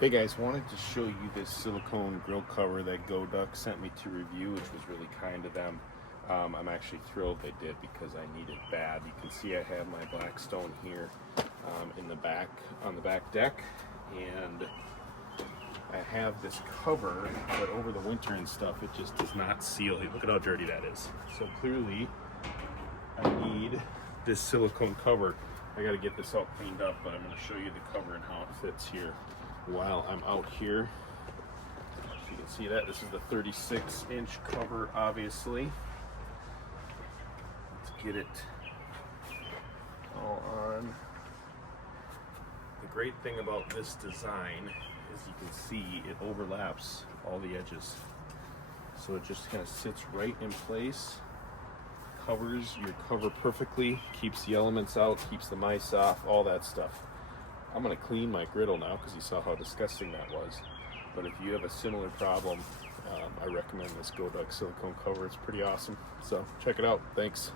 Hey guys, wanted to show you this silicone grill cover that GoDuck sent me to review, which was really kind of them. I'm actually thrilled they did because I need it bad. You can see I have my Blackstone here in the back, on the back deck, and I have this cover, but over the winter and stuff, it just does not seal. Look at how dirty that is. So clearly, I need this silicone cover. I got to get this all cleaned up, but I'm going to show you the cover and how it fits here while I'm out here. So you can see that this is the 36-inch cover, obviously. Let's get it all on. The great thing about this design is you can see it overlaps all the edges. So it just kind of sits right in place, covers your cover perfectly, keeps the elements out, keeps the mice off, all that stuff. I'm going to clean my griddle now because you saw how disgusting that was. But if you have a similar problem, I recommend this GoDuck silicone cover. It's pretty awesome. So check it out. Thanks.